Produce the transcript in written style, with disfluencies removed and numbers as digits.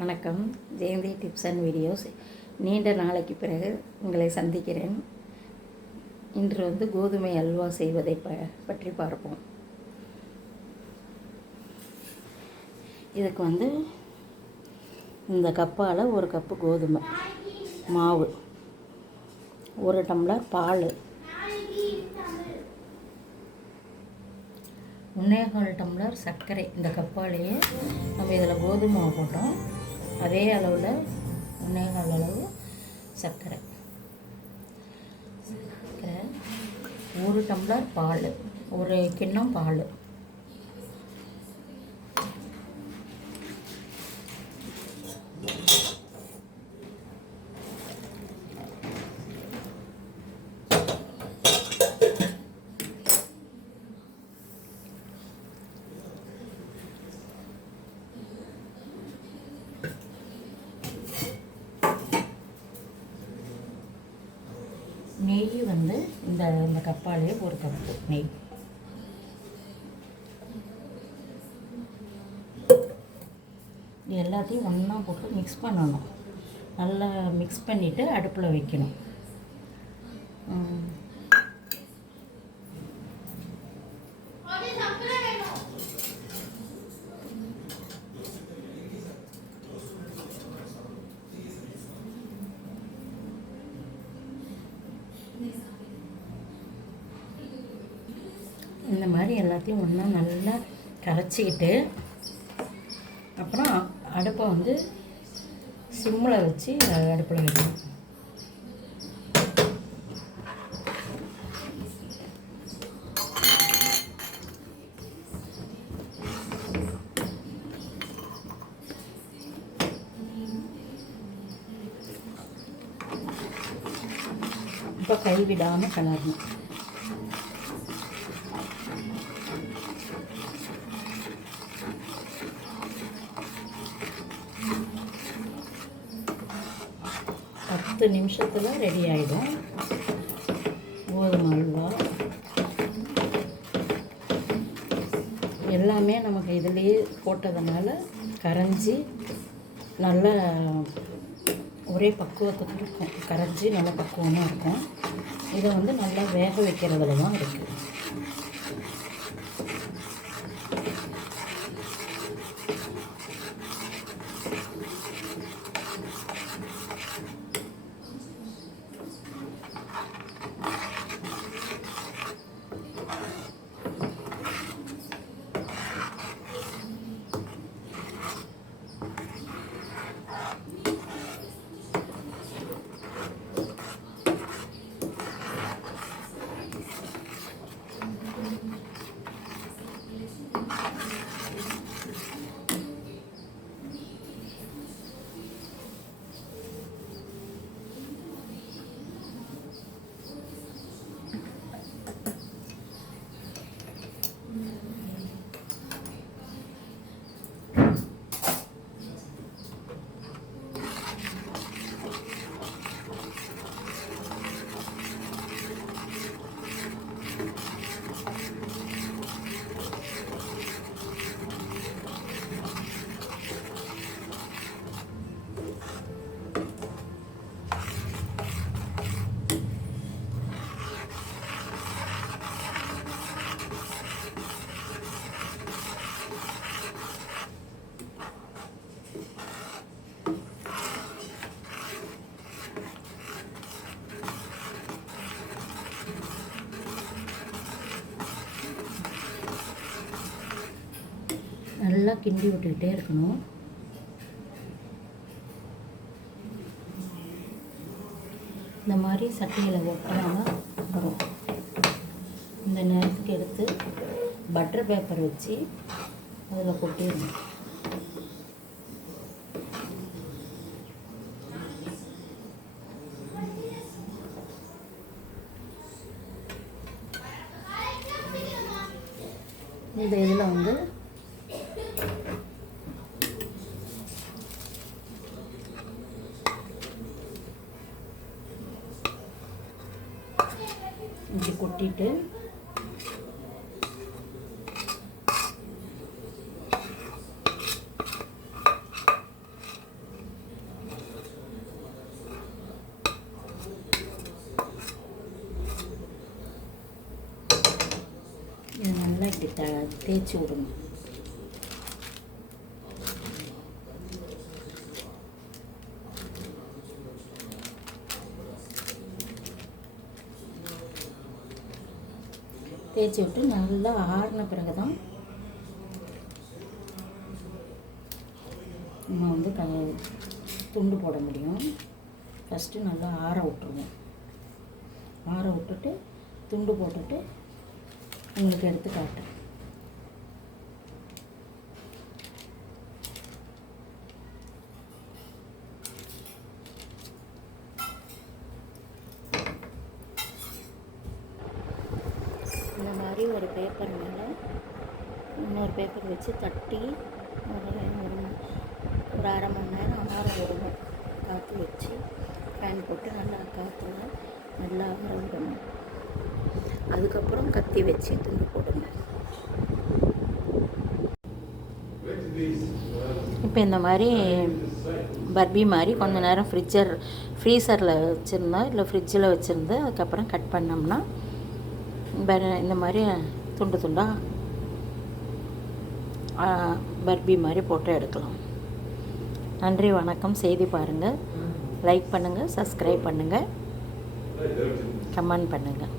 வணக்கம். Jayanthi tips and videos. நீண்ட நாளைக்கு பிறகு உங்களை சந்திக்கிறேன். இன்று கோதுமை அல்வா செய்வதை பற்றி பார்ப்போம். இதுக்கு இந்த கப்பால் 1 கப்பு கோதுமை மாவு, 1 டம்ளர் பால், 1.25 டம்ளர் சர்க்கரை. இந்த கப்பாலேயே நம்ம இதில் கோதுமை மாவு போட்டோம், அதே அளவில் 1.25 அளவு சர்க்கரை, 1 டம்ளர் பால், 1 கிண்ணம் பால், நெய் இந்த கப்பாலே 1 கப்பு நெய். இது எல்லாத்தையும் ஒன்றா போட்டு மிக்ஸ் பண்ணணும். நல்லா மிக்ஸ் பண்ணிவிட்டு அடுப்பில் வைக்கணும். இந்த மாதிரி எல்லாத்தையும் ஒன்றா நல்லா கரைச்சிக்கிட்டு அப்புறம் அடுப்பை சிம்மில் வச்சு அடுப்பில் வைக்கணும். இப்போ கைவிடாமல் கிளறணும். பத்து நிமிஷத்தில் ரெடி ஆகிடும் கோதுமை அல்வா. எல்லாமே நமக்கு இதிலேயே போட்டதுனால கரைஞ்சி நல்லா ஒரே பக்குவத்துக்கு இருக்கும். கரைஞ்சி நல்ல பக்குவமாக இருக்கும். இதை நல்லா வேக வைக்கிறதுல தான் இருக்குது. நல்லா கிண்டி விட்டுக்கிட்டே இருக்கணும். இந்த மாதிரி சட்டையில் ஒட்டாமல் வரும். இந்த நேரத்துக்கு எடுத்து பட்டர் பேப்பர் வச்சு அதில் கொட்டிடணும். இந்த இதில் இப்படி கொட்டிட்டு தேய்ச்சி விடுங்க. தேய்ச்சி விட்டு நல்லா ஆறின பிறகு தான் நம்ம வந்து துண்டு போட முடியும். ஃபஸ்ட்டு நல்லா ஆற விட்டுருவோம். ஆற விட்டுட்டு துண்டு போட்டுட்டு உங்களுக்கு எடுத்து காட்டுறேன். இந்த மாதிரி ஒரு பேப்பர் மேலே இன்னொரு பேப்பர் வச்சு தட்டி ஒரு அரை மணி நேரம் ஆற விடணும். காற்று வச்சு ஃபேன் போட்டு நல்லா காற்றுல நல்லா ஆற விடணும். அதுக்கப்புறம் கத்தி வச்சு துண்டு போடணும். இப்போ இந்த மாதிரி பர்பி மாதிரி கொஞ்சம் நேரம் ஃப்ரீசரில் வச்சுருந்தா இல்லை ஃப்ரிட்ஜில் வச்சுருந்து அதுக்கப்புறம் கட் பண்ணோம்னா இந்த மாதிரி துண்டு துண்டாக பர்பி மாதிரி போட்டு எடுக்கலாம். நன்றி, வணக்கம். செய்தி பாருங்கள், லைக் பண்ணுங்கள், சப்ஸ்கிரைப் பண்ணுங்கள், கமெண்ட் பண்ணுங்கள்.